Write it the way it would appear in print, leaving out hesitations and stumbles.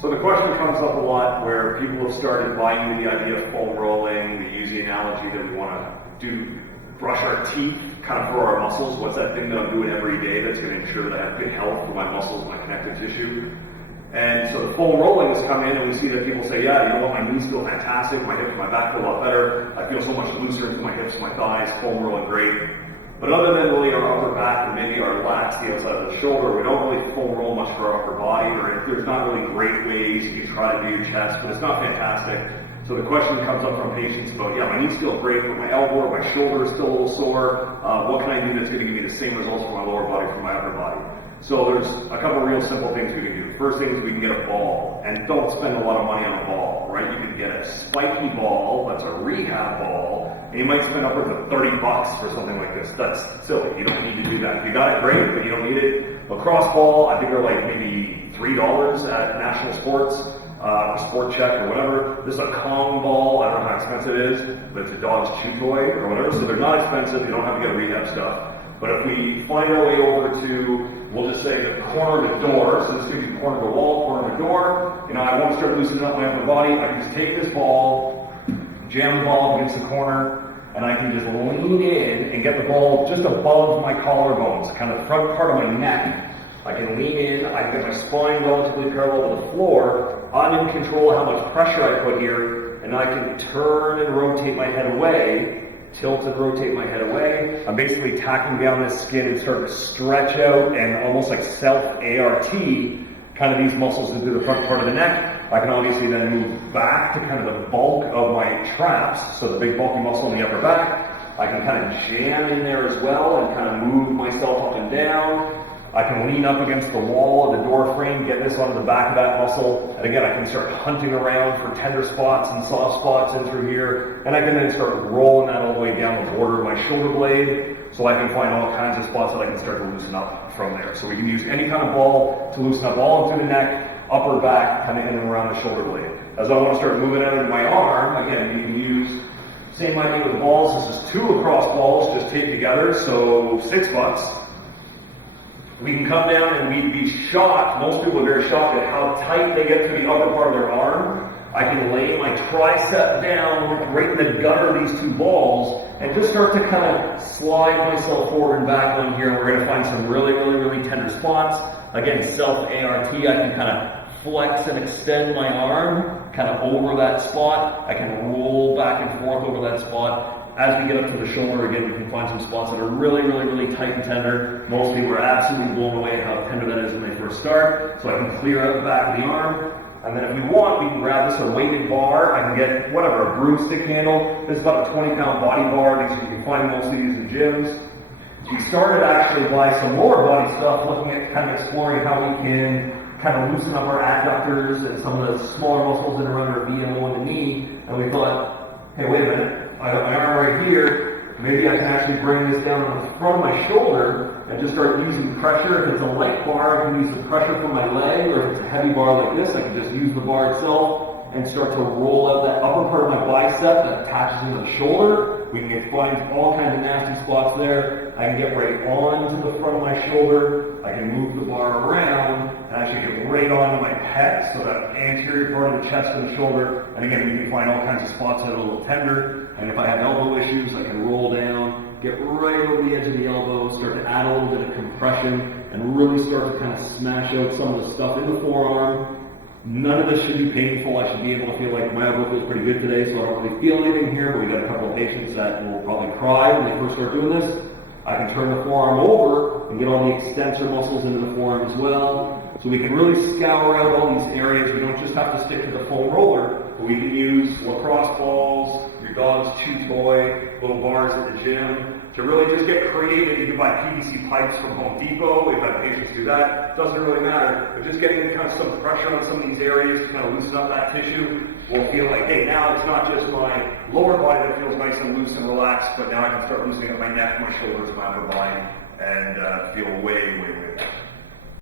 So the question comes up a lot where people have started buying into the idea of foam rolling. We use the analogy that we want to brush our teeth kind of for our muscles. What's that thing that I'm doing every day that's going to ensure that I have good health for my muscles, my connective tissue? And so the foam rolling has come in, and we see that people say, yeah, you know what, my knees feel fantastic, my hips, my back feel a lot better, I feel so much looser into my hips, my thighs, foam rolling great. But other than really our upper back and maybe our lats, the outside of the shoulder, we don't really foam roll much for our upper body, or there's not really great ways you can try to do your chest, but it's not fantastic. So the question comes up from patients about, yeah, my knees feel great, but my elbow or my shoulder is still a little sore. What can I do that's going to give me the same results for my lower body, for my upper body? So there's a couple of real simple things we can do. First thing is we can get a ball, and don't spend a lot of money on a ball, right? You can get a spiky ball, that's a rehab ball, and you might spend upwards of $30 for something like this. That's silly. You don't need to do that. If you got it, great, but you don't need it. Lacrosse ball, I think they're like maybe $3 at National Sports, Sport Check or whatever. This is a Kong ball. I don't know how expensive it is, but it's a dog's chew toy or whatever, so they're not expensive. You don't have to get rehab stuff. But if we find our way over to, we'll just say the corner of the door, so this could be corner of the wall, corner of the door, you know, I want to start loosening up my upper body, I can just take this ball, jam the ball up against the corner, and I can just lean in and get the ball just above my collarbones, kind of the front part of my neck. I can lean in, I can get my spine relatively parallel to the floor, I'm in control of how much pressure I put here, and I can turn and rotate my head away, tilt and rotate my head away. I'm basically tacking down this skin and starting to stretch out and almost like self-ART kind of these muscles into the front part of the neck. I can obviously then move back to kind of the bulk of my traps, so the big bulky muscle in the upper back. I can kind of jam in there as well and kind of move myself up and down. I can lean up against the wall of the door frame, get this onto the back of that muscle, and again I can start hunting around for tender spots and soft spots in through here, and I can then start rolling that all the way down the border of my shoulder blade, so I can find all kinds of spots that I can start to loosen up from there. So we can use any kind of ball to loosen up all through the neck, upper back, kind of in and around the shoulder blade. As I want to start moving out into my arm, again, you can use same idea with balls. This is 2 lacrosse balls just taped together, so $6. We can come down and we'd be shocked, most people are very shocked at how tight they get to the upper part of their arm. I can lay my tricep down right in the gutter of these 2 balls and just start to kind of slide myself forward and back on here. We're going to find some really, really, really tender spots. Again, self-ART, I can kind of flex and extend my arm kind of over that spot. I can roll back and forth over that spot. As we get up to the shoulder, again, we can find some spots that are really, really, really tight and tender. Most people are absolutely blown away at how tender that is when they first start. So I can clear out the back of the arm. And then if we want, we can grab this a weighted bar. I can get, whatever, a broomstick handle. This is about a 20-pound body bar. These, you can find most of these in gyms. We started actually by some lower body stuff, looking at kind of exploring how we can kind of loosen up our adductors and some of the smaller muscles that are under the VMO and the knee. And we thought, hey, wait a minute. I got my arm right here, maybe I can actually bring this down on the front of my shoulder and just start using pressure. If it's a light bar, I can use the pressure from my leg, or if it's a heavy bar like this, I can just use the bar itself and start to roll out that upper part of my bicep that attaches into the shoulder. We can find all kinds of nasty spots there. I can get right onto the front of my shoulder. I can move the bar around and actually get right onto my pec, so that anterior part of the chest and the shoulder. And again, we can find all kinds of spots that are a little tender. And if I have elbow issues, I can roll down, get right over the edge of the elbow, start to add a little bit of compression, and really start to kind of smash out some of the stuff in the forearm. None of this should be painful. I should be able to feel like my elbow feels pretty good today, so I don't really feel anything here, but we got a couple of patients that will probably cry when they first start doing this. I can turn the forearm over and get all the extensor muscles into the forearm as well. So we can really scour out all these areas. We don't just have to stick to the foam roller, but we can use lacrosse balls, your dog's chew toy, little bars at the gym, to really just get creative. You can buy PVC pipes from Home Depot. We've had patients do that. Doesn't really matter. But just getting kind of some pressure on some of these areas to kind of loosen up that tissue will feel like, hey, now it's not just my lower body that feels nice and loose and relaxed, but now I can start loosening up my neck, my shoulders, my upper body, and feel way, way, way better.